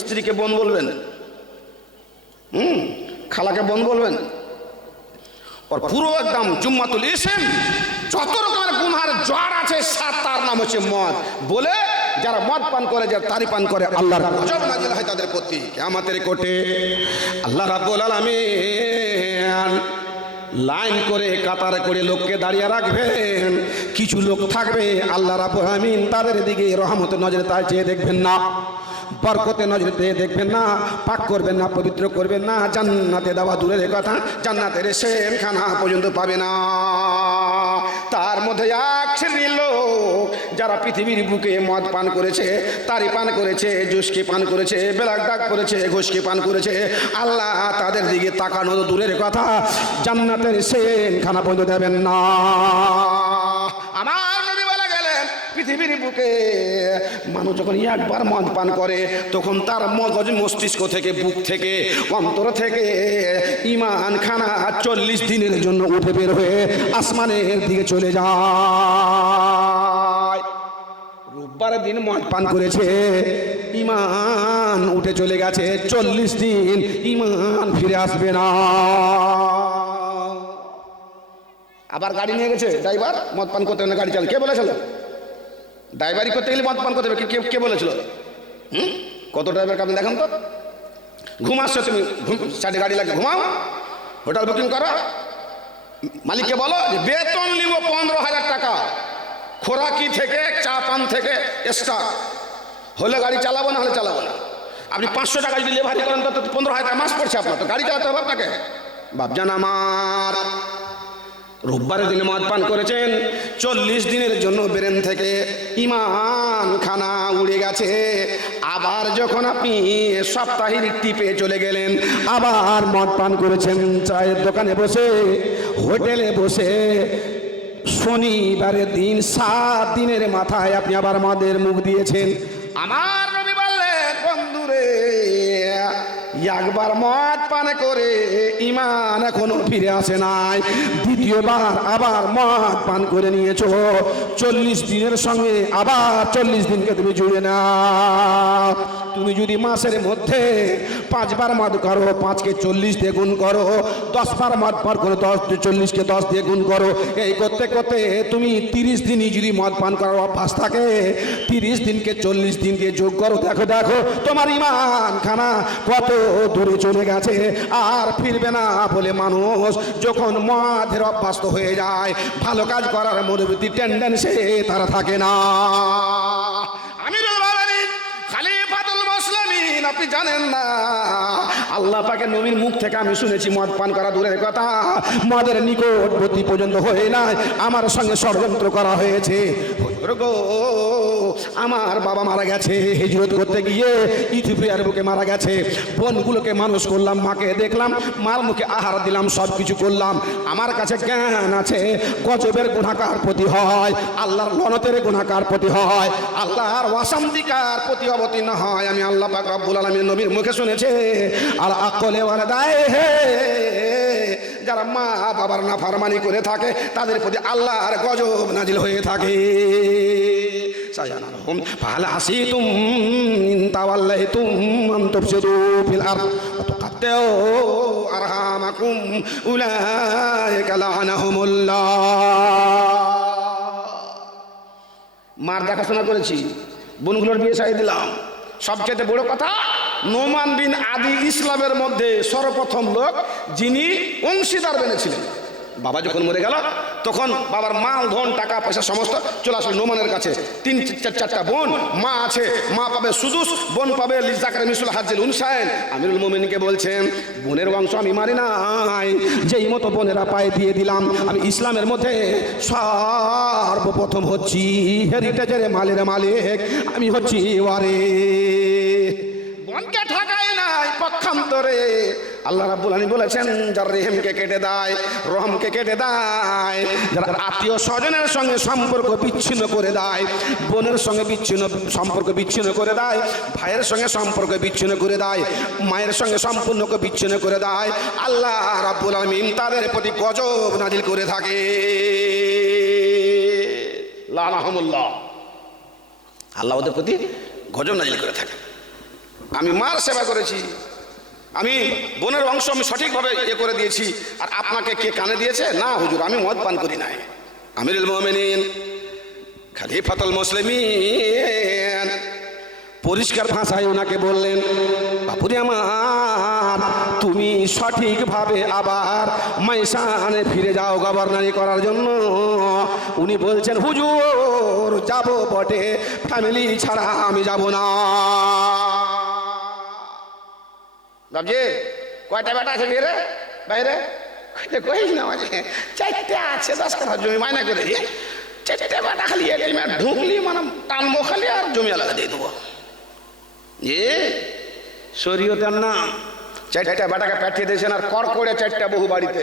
স্ত্রীকে বোন বলবেন, খালাকে বোন বলবেন, और পুরো একদম জুম্মাতুল ইসম যত রকমের গুনার জ্বর আছে তার নাম হচ্ছে মদ বলে যারা মদ পান করে, যারা তারি পান করে, আল্লাহর গজব নাযিল হয় তাদের প্রতি কিয়ামতের কোটে। আল্লাহ রাব্বুল আলামিন লাইন করে কাতারে করে লোককে দাঁড়িয়ে রাখবেন। কিছু লোক থাকবে আল্লাহ রাব্বুল আলামিন তাদের দিকে রহমতের নজরে তাই চেয়ে দেখবেন না, বরকতে নজরে দেখবেন না, পাক করবেন না, পবিত্র করবেন না, জান্নাতে দেওয়া দূরের কথা জান্নাতের সেখানা পর্যন্ত পাবে না। তার মধ্যে এক শ্রেণীর লোক যারা পৃথিবীর বুকে মদ পান করেছে, তারি পান করেছে, জুসকি পান করেছে, বেলাক ডাক করেছে, ঘুষকি পান করেছে, আল্লাহ তাদের দিকে তাকানো দূরের কথা জান্নাতের সেখানা পর্যন্ত দেবেন না। আমার নবী বলে গেলেন পৃথিবীর বুকে মানুষ যখন একবার মদ পান করে তখন তার মগজ মস্তিষ্ক থেকে, বুক থেকে, অন্তর থেকে ঈমান খানা 40 দিনের জন্য উঠে বের হয়ে আসমানের দিকে চলে যায়। রোববারের দিন মদ পান করেছে, ঈমান উঠে চলে গেছে, 40 দিন ঈমান ফিরে আসবে না। আবার গাড়ি নিয়ে গেছে ড্রাইভার, মদ পান করতে গাড়ি চালায়, কে বলেছিল? ড্রাইভারি করতে গেলে মদ পান করতে হবে, কে বলেছিল? কত ড্রাইভারকে আপনি দেখেন তো, ঘুমাচ্ছ তুমি, সাইডে গাড়ি লাগে, ঘুমাও, হোটেল বুকিং করো, মালিককে বলো যে বেতন নিব 15,000 টাকা, খোরাকি থেকে, চা পান থেকে এক্সট্রা, হলে গাড়ি চালাবো না হলে চালাবো না। আপনি 500 টাকা যদি লেভারি করেন তো 15,000 টাকা মাস পড়ছে আপনার, তো গাড়ি চালাতে হবে আপনাকে। বাপজান আমার, রোববারের দিনে মদ পান করেছেন, 40 দিনের জন্য ব্রেন থেকে ঈমান খানা উড়ে গেছে। আবার যখন আপনি সাপ্তাহিক টিপে চলে গেলেন, আবার মদ পান করেছেন, চায়ের দোকানে বসে, হোটেলে বসে, শনিবারের দিন 7 দিনের মাথায় আপনি আবার মদের মুখ দিয়েছেন। আমার নবী বললেন, বন্ধুরে, একবার মদ পান করে ঈমান এখনো ফিরে আসে নাই, দ্বিতীয়বার আবার মদ পান করে নিয়েছো, 40 দিনের সঙ্গে আবার 40 দিনকে তুমি জুড়ে নাও। তুমি যদি মাসের মধ্যে 5 বার মদ করো, 5কে 40 দিয়ে গুণ করো, 10 বার মদ পান করো, 40কে 10 দিয়ে গুণ করো, এই করতে করতে তুমি 30 দিনই যদি মদ পান করার অভ্যাস থাকে, 30 দিনকে 40 দিনকে যোগ করো, দেখো দেখো তোমার ঈমান খানা কত দূরে চলে গেছে। আর ফিরবে না বলে মানুষ যখন মদের অভ্যস্ত হয়ে যায়, ভালো কাজ করার মনোবৃত্তি টেন্ডেন্সি তারা থাকে না। আপনি জানেন না, আল্লাহ পাকের নবীর মুখ থেকে আমি শুনেছি মদ পান করা দূরের কথা, মদের নিকটবর্তী পর্যন্ত হয়ে নাই আমার সঙ্গে ষড়যন্ত্র করা হয়েছে। আমার বাবা মারা গেছে, হিজরত করতে গিয়ে ইথিওপিয়ার বুকে মারা গেছে, বোনগুলোকে মানুষ করলাম, মাকে দেখলাম, মার মুখে আহার দিলাম, সব কিছু করলাম, আমার কাছে জ্ঞান আছে গজবের গুনাহগার প্রতি হয়, আল্লাহর লনতের গুনাহগার প্রতি হয়, আল্লাহর অশান্তিকার প্রতি অবতীর্ণ হয়। আমি আল্লাহ পাক রব্বুল আলামিন নবীর মুখে শুনেছে, আর আকলে ওয়ালাদায়ে হে, যারা মা বাবার নাফরমানি করে থাকে তাদের প্রতি আল্লাহর গজব নাজিল হয়ে থাকে। সায়ানাহুম ফালা আসিতুম ইন তাওয়াল্লাইতুম আন তুফসিদু ফিল আরদ ওয়া তুকাত্তিউ আরহামাকুম উলাইকা লাআনাহুমুল্লাহ। মার দেখাশোনা করেছি, বোনগুলোর বিয়ে সারিয়ে দিলাম। সবচেয়ে বড় কথা, নোমান বিন আদি ইসলামের মধ্যে সর্বপ্রথম লোক যিনি অংশীদার বেনেছিলেন। বাবা যখন মরে গেল তখন বাবার মাল ধন টাকা পয়সা সমস্ত চলে আসলো নোমানের কাছে। 3-4টা বোন, মা আছে, মা পাবে সুদুস, বোন পাবে লিজাকার মিসুল হাজ্জিল উনসাইন। আমিরুল মুমিনিনকে বলছেন, বোনের বংশ আমি মারি নাই, যেই মতো বোনেরা পায়ে দিয়ে দিলাম। আমি ইসলামের মধ্যে সর্বপ্রথম হচ্ছি হেরিটেজের মালের মালিক, আমি হচ্ছি ওয়ারে। বোনকে ঠকায় নাই, পক্ষান্তরে আল্লাহ রাব্বুল আলামিন বলেছেন, যার রেহেমকে কেটে দেয়, রহমকে কেটে দেয়, যারা আত্মীয় স্বজনের সঙ্গে সম্পর্ক বিচ্ছিন্ন করে দেয়, বোনের সঙ্গে সম্পর্ক বিচ্ছিন্ন করে দেয়, ভাইয়ের সঙ্গে সম্পর্ক বিচ্ছিন্ন করে দেয়, মায়ের সঙ্গে সম্পূর্ণ বিচ্ছিন্ন করে দেয়, আল্লাহ রাব্বুল আলামিন তাদের প্রতি গজব নাজিল করে থাকে। লানাহুমুল্লাহ, আল্লাহ ওদের প্রতি গজব নাজিল করে থাকে। আমি মার সেবা করেছি, আমি বোনের অংশ আমি সঠিকভাবে করে দিয়েছি, আর আপনাকে কে কানে দিয়েছে? না হুজুর, আমি মদ পান করি নাই। আমিরুল মুমিনিন খলিফাতুল মুসলিমিন পরিষ্কার ভাষায় ওনাকে বললেন, বাপুরে আমার, তুমি সঠিকভাবে আবার মাইশানে ফিরে যাও গভর্নরি করার জন্য। উনি বলছেন, হুজুর যাব বটে, ফ্যামিলি ছাড়া আমি যাব না। বাবজি কয়টা বেটা আছে বিয়ে বাইরে? কইস না, মাঝে 4টে আছে, 10 কাঠা জমি মাইনা করে 4টে বেটা খালি ঢুকলি মানে টানবো খালি আর জমি আলাদা দিয়ে দেবো। শরীয়তের নাম 4টে বেটাকে পাঠিয়ে দিয়েছেন, আর কর করে 4টা বহু বাড়িতে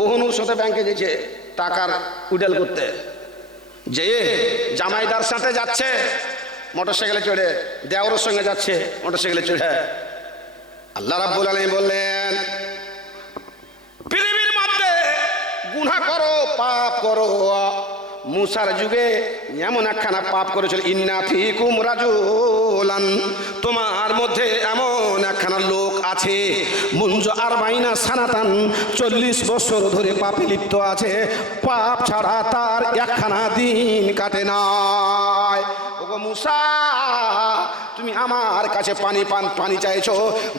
বহুনুর সাথে ব্যাংকে গেছে টাকার উডাল করতে, যে জামাইদার সাথে যাচ্ছে মোটরসাইকেলে চড়ে, দেওরের সঙ্গে যাচ্ছে মোটরসাইকেলে চড়ে। আল্লাহ রাব্বুল আলামিন বললেন, পৃথিবীর মধ্যে গুনাহ করো, পাপ করো। মুসার যুগে এমন একখানা পাপ করেছিল, ইন্না ফিকুম রাজুলান, তোমার মধ্যে এমন একখানা লোক আছে, মুনজু আরবাইনা সানাতান, 40 বছর ধরে পাপে লিপ্ত আছে, পাপ ছাড়া তার একখানা দিন কাটে নাই। ওগো মুসা, তুমি আমার কাছে পানি চাইছো,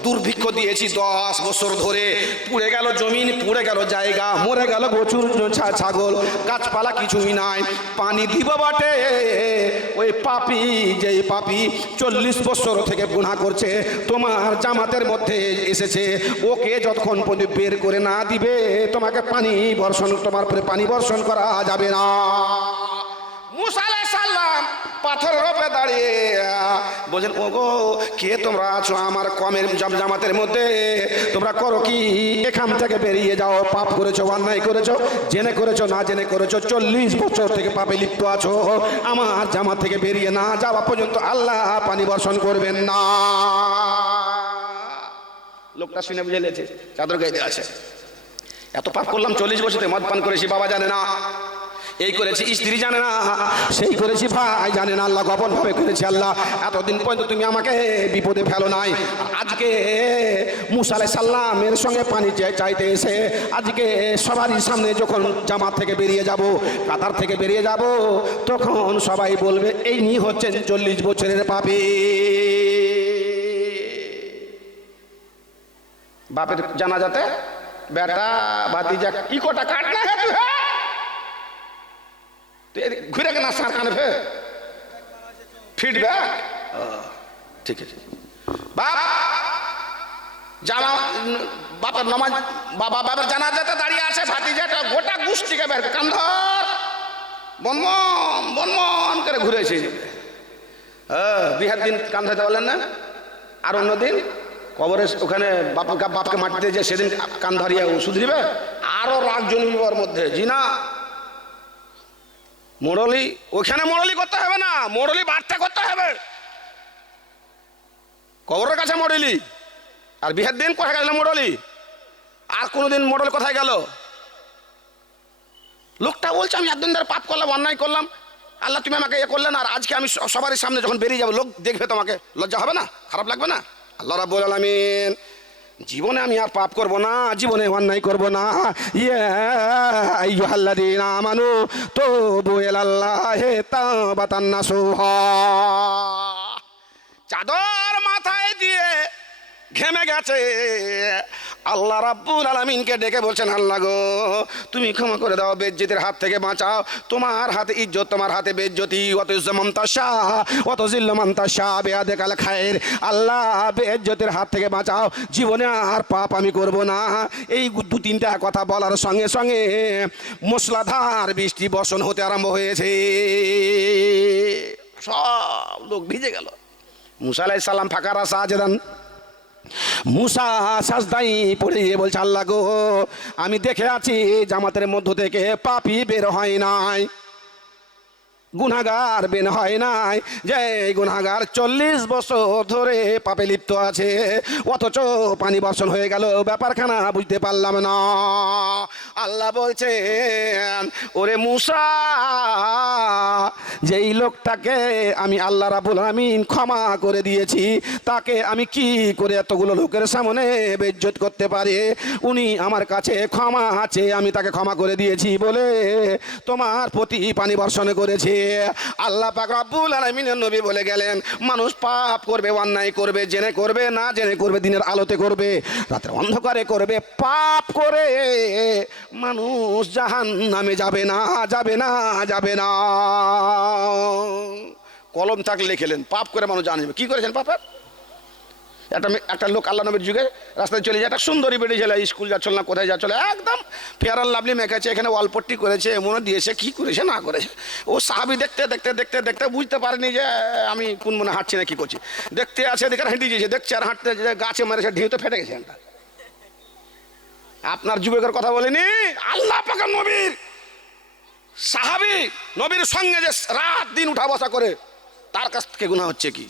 দুর্ভিক্ষ দিয়েছি 10 বছর ধরে, পুড়ে গেল জমিন, পুড়ে গেল জায়গা, মরে গেল গরু ছাগল, গাছপালা কিছুই নাই, পানি দিব বটে। ওই পাপী, যেই পাপী 40 বছর থেকে গুনাহ করছে, তোমার জামাতের মধ্যে এসেছে, ওকে যতক্ষণ পর্যন্ত বের করে না দিবে তোমাকে তোমার উপরে পানি বর্ষণ করা যাবে না। মুসা আলাইহিস সালাম পাথরের উপরে দাঁড়িয়ে বলেন, ওগো কে তোমরা আছো আমার কমের জামাতের মধ্যে, তোমরা করো কি? এখান থেকে বেরিয়ে যাও, পাপ করেছো, অন্যায় করেছো, জেনে করেছো না জেনে করেছো, 40 বছর থেকে পাপে লিপ্ত আছো, আমার জামাত থেকে বেরিয়ে না যাওয়া পর্যন্ত আল্লাহ পানি বর্ষণ করবেন না। লোকটা শুনে বুঝে নিয়েছে, চাদর গায়ে দিয়ে আছে, এত পাপ করলাম 40 বছরে, মদ পান করেছি, বাবা জানে না, এই করেছি স্ত্রী জানে না, সেই করেছি ভাই জানে না, আল্লাহ গোপন ভাবে করেছি। আল্লাহ এতদিন পর্যন্ত তুমি আমাকে বিপদে ফেলো নাই, আজকে মুসা আলাইহিস সালামের সঙ্গে পানি চাইতে এসে আজকে সবারই সামনে যখন জামাত থেকে বেরিয়ে যাব, কাতার থেকে বেরিয়ে যাব, তখন সবাই বলবে এই নিয়ে হচ্ছেন 40 বছরের পাপী। বাপের জানাজাতে বেটা ভাতিজা ই কোটা কাট না ঘুরে কেনা সার কানে ফিডব্যাক, ঠিক আছে বাপ জামা বাপের নমাজ, বাবার জানাজাতে দাঁড়িয়ে আছে, ভাতিজাটা গোটা গোষ্ঠীকে বের কান্ধর বনমন বনমন করে ঘুরেছে। বিহার দিন কান ধরতে পারলেন না, আর অন্যদিন কবরে ওখানে বাপকে মাটিতে যে সেদিন কান ধরিয়ে ওষুধ দিবে, আরো রাগ জন্মিবার মধ্যে। জি না, মোড়লি ওখানে মোড়লি করতে হবে না, মোড়লি বার্তা করতে হবে, কবরের কাছে মোড়লি। আর বিহার দিন কোথায় গেল মোড়লি, আর কোনোদিন মোড়ল কোথায় গেল? লোকটা বলছে আমি একদিন ধরে পাপ করলাম, অন্যায় করলাম, আল্লাহ তুমি আমাকে এ করলেন, আর আজকে আমি সবারই সামনে যখন বেরিয়ে যাবো লোক দেখবে, তোমাকে লজ্জা হবে না, খারাপ লাগবে না? আল্লাহ রাব্বুল আলামিন জীবনে আমি আর পাপ করব না, জীবনে অন্যায় করব না। ইয়া আইয়ুহাল্লাযীনা আমানু তুবু ইলাল্লাহি তাওবাতান নাসুহা। চাদর মাথায় দিয়ে ঘেমে গেছে, আল্লাহ রাব্বুল আলামিনকে ডেকে বলছেন, আল্লাহ গো তুমি ক্ষমা করে দাও, বেজ্জতির হাত থেকে বাঁচাও, তোমার হাতে ইজ্জত, তোমার হাতে বেজ্জতি, অত ইজ্জমান্তাশা অত জিল্লমান্তাশা বেয়াদেকাল খায়ের। আল্লাহ বেজ্জতির হাত থেকে বাঁচাও, জীবনে আর পাপ আমি করব না। এই 2-3টা কথা বলার সঙ্গে সঙ্গে মুষলধার বৃষ্টি বর্ষণ হতে আরম্ভ হয়েছে, সব লোক ভিজে গেল। মুসা আলাইহিস সালাম ফাঁকা রাস্তা আছে দেন, মুসা সাজদাই পড়ে বলছে, আল্লাহ গো আমি দেখে আছি জামাতের মধ্য থেকে পাপী বের হয় নাই, গুনাহগার বের হয় নাই, যে গুনাহগার 40 বছর ধরে পাপে লিপ্ত আছে, অথচ পানি বর্ষণ হয়ে গেল, ব্যাপারখানা বুঝতে পারলাম না। আল্লাহ বলছেন, ওরে মুসা, যেই লোকটাকে আমি আল্লাহ রাব্বুল আলামিন ক্ষমা করে দিয়েছি, তাকে আমি কি করে এতগুলো লোকের সামনে বেইজ্জত করতে পারি? উনি আমার কাছে ক্ষমা আছে, আমি তাকে ক্ষমা করে দিয়েছি বলে তোমার প্রতি পানি বর্ষণ করেছে। আল্লাহ পাক রব্বুল আলামিনের নবী বলে গেলেন, মানুষ পাপ করবে, অন্যায় করবে, জেনে করবে না জেনে করবে, দিনের আলোতে করবে, রাতের অন্ধকারে করবে, পাপ করে মানুষ জাহান্নামে যাবে না, যাবে না, যাবে না। কলম থাকলে লিখেলেন, পাপ করে মানুষ জানবে। কি করেছেন পাপের? একটা লোক আল্লাহ নবীর যুগে রাস্তায় চলে যায়, একটা সুন্দরী বেটি ছেলে, স্কুল যাচ্ছিল না কোথায় যাচ্ছিল, একদম ফেয়ার অ্যান্ড লাভলি মেখেছে, এখানে ওয়ালপট্টি করেছে, এমন দিয়েছে, কি করেছে না করেছে। ও সাহাবি দেখতে দেখতে দেখতে দেখতে বুঝতে পারেনি যে আমি কোন মনে হাঁটছি না কি করছি, দেখতে আছে, দেখে হেঁটে গিয়েছে, দেখছে আর হাঁটতে গাছে মেরেছে, ঢিউতে ফেটে গেছে। আপনার যুবকের কথা বলিনি, আল্লাহ পাকের নবীর সাহাবি, নবীর সঙ্গে যে রাত দিন উঠা বসা করে, তার কাছ থেকে গুনাহ হচ্ছে কি?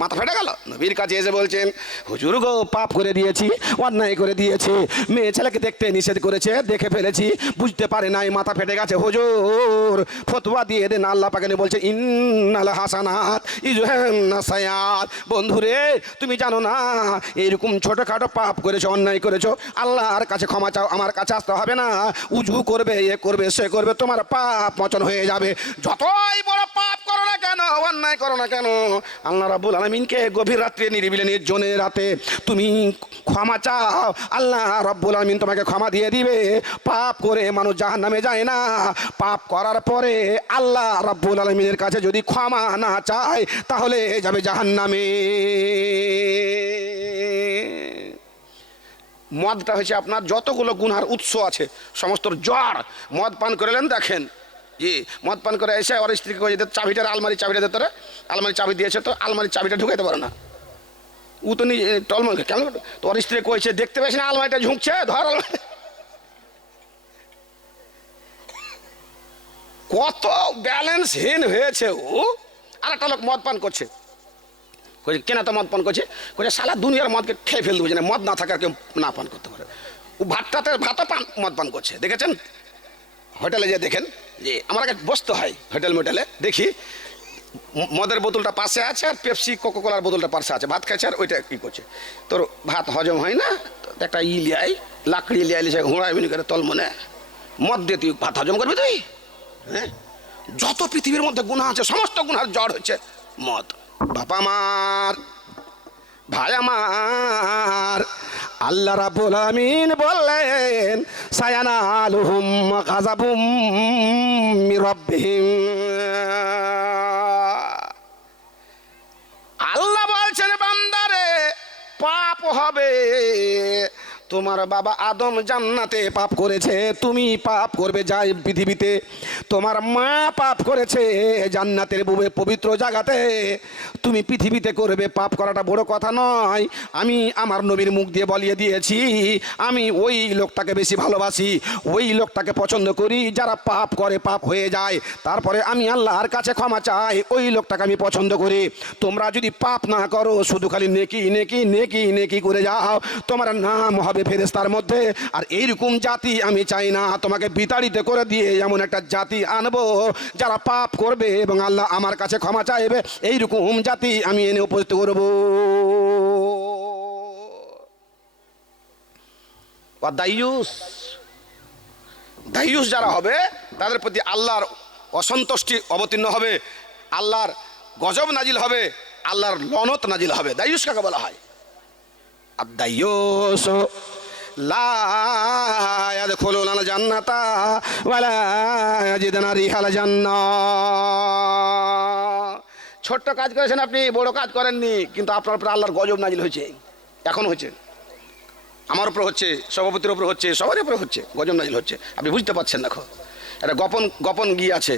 মাথা ফেটে গেল। নবীর কাছে এসে বলছেন, হুজুর গো, পাপ করে দিয়েছি, অন্যায় করে দিয়েছি, মেয়ে ছেলেকে দেখতে নিষেধ করেছে, দেখে ফেলেছি, বুঝতে পারে নাই, মাথা ফেটে গেছে, হুজুর ফতোয়া দিয়ে দেন। আল্লাহ পাক বলছে, ইন্নাল হাসানাত ইযহিবুন সাইয়্যাত। বন্ধুরে, তুমি জানো না, এরকম ছোটখাটো পাপ করেছো, অন্যায় করেছো, আল্লাহর কাছে ক্ষমা চাও, আমার কাছে আসতে হবে না, উজু করবে, এ করবে, সে করবে, তোমার পাপ মোচন হয়ে যাবে। যতই বড় পাপ করো না কেন, অন্যায় করো না কেন, আল্লাহ রাব্বুল আলামিনকে গভীর রাত্রে নিরিবিলি নির্জনে রাতে তুমি ক্ষমা চাও, আল্লাহ রাব্বুল আলামিন তোমাকে ক্ষমা দিয়ে দিবে। পাপ করে মানুষ জাহান্নামে যায় না, পাপ করার পরে আল্লাহ রাব্বুল আলামিনের কাছে যদি ক্ষমা না চায়, তাহলে যাবে জাহান্নামে। মদটা হচ্ছে আপনার যতগুলো গুনার উৎস আছে, সমস্ত জ্বর। মদ পান করলেন, দেখেন জি, মদ পান করে এসে ওর স্ত্রীকে কয়ে যেতে, চাবিটার আলমারি চাবিটা দিতে, আলমারি চাবি দিয়েছে, তো আলমারির চাবিটা ঢুকাইতে পারে না, ও তো টলমল কেন, তো ওর স্ত্রী কয়েছে, দেখতে পেয়েছে না আলমারিটা ঝুঁকছে, ধর আলমারি। কত ব্যালেন্সহীন হয়েছে ও। আর একটা লোক মদ পান করছে, কেন তো মদ পান করছে, সারা দুনিয়ার মদকে খেয়ে ফেলতে বুঝে না, মদ না থাকার কেউ না পান করতে পারে। ও ভাতও মদ পান করছে, দেখেছেন? হোটেলে যে দেখেন যে আমার কাছে বসতে হয় হোটেল মোটেলে, দেখি মদের বোতলটা পাশে আছে আর পেপসি কোকোকোলার বোতলটা পাশে আছে, ভাত খাচ্ছে আর ওইটা কী করছে, তোর ভাত হজম হয় না, একটা লিয়াই, লাকড়ি লিয়াইলে সে ঘোড়ায় মিনি করে তল মনে, মদ দিয়ে তুই ভাত হজম করবি তুই? হ্যাঁ, যত পৃথিবীর মধ্যে গুনাহ আছে, সমস্ত গুনার জড় হচ্ছে মদ। বাবা আমার, ভাই আমার, আল্লাহ রাব্বুল আলামিন বললেন, সায়ানালুহুম গাযাবুম মির রাব্বিহিম। আল্লাহ বলছেন, বান্দারে, পাপ হবে। তোমার বাবা আদম জান্নাতে পাপ করেছে, তুমি পাপ করবে যাই পৃথিবীতে। তোমার মা পাপ করেছে জান্নাতের বুবে পবিত্র জায়গাতে, তুমি পৃথিবীতে করবে। পাপ করাটা বড় কথা নয়। আমি আমার নবীর মুখ দিয়ে বলিয়ে দিয়েছি, আমি ওই লোকটাকে বেশি ভালোবাসি, ওই লোকটাকে পছন্দ করি যারা পাপ করে, পাপ হয়ে যায়, তারপরে আমি আল্লাহর কাছে ক্ষমা চাই, ওই লোকটাকে আমি পছন্দ করি। তোমরা যদি পাপ না করো, শুধু খালি নেকি নেকি নেকি নেকি করে যাও, তোমার নাম হবে ফেরেশতার মধ্যে। আর এইরকম জাতি আমি চাই না, তোমাকে বিতাড়িত করে দিয়ে এমন একটা জাতি আনবো যারা পাপ করবে এবং আল্লাহ আমার কাছে ক্ষমা চাইবে, এইরকম জাতি আমি এনে উপস্থিত করব। দায়ুস যারা হবে, তাদের প্রতি আল্লাহর অসন্তুষ্টি অবতীর্ণ হবে, আল্লাহর গজব নাজিল হবে, আল্লাহর লনত নাজিল হবে। দায়ুস কাকে বলা হয়? আর দায়ুস লা ইয়াদখুলুনাল জান্নাতা ওয়ালা ইয়াজিদুনা রিহাল জান্নাহ। ছোট্ট কাজ করেছেন আপনি, বড় কাজ করেননি, কিন্তু আপনার উপরে আল্লাহর গজব নাজিল হয়েছে, এখন হচ্ছে, আমার উপর হচ্ছে, সভাপতির উপর হচ্ছে, সবার উপরে হচ্ছে, গজব নাজিল হচ্ছে। আপনি বুঝতে পারছেন না, এটা গোপন গোপন গিয়ে আছে,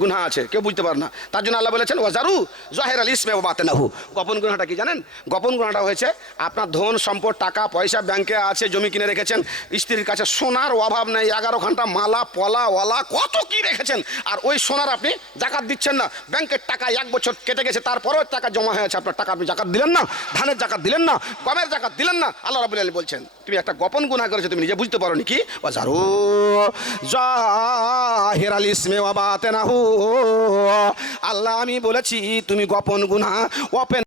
গুনাহ আছে, কেউ বুঝতে পারে না। তার জন্য আল্লাহ বলেছেন ওয়াজারু জাহিরাল ইসমে ওয়া বাতিনাহু। গোপন গুনাহটা কি জানেন? গোপন গুনাহটা হয়েছে আপনার ধন সম্পদ, টাকা পয়সা ব্যাংকে আছে, জমি কিনে রেখেছেন, স্ত্রীর কাছে সোনার অভাব নেই, 11 ঘন্টা মালা পলা ওয়ালা কত কি রেখেছেন, আর ওই সোনার আপনি জাকাত দিচ্ছেন না। ব্যাংকের টাকা 1 বছর কেটে গেছে, তারপরেও টাকা জমা হয়েছে, আপনার টাকা আপনি জাকাত দিলেন না, ধানের জাকাত দিলেন না, গমের জাকাত দিলেন না। আল্লাহ রাব্বুল আলামিন বলছেন তুমি একটা গোপন গুনাহ করেছো, তুমি নিজে বুঝতে পারোনি। কি ওয়াজারু জাহিরাল ইসমে ওয়া বাতিনাহু, আল্লাহ আমি বলেছি তুমি গোপন গুনাহ ওপেন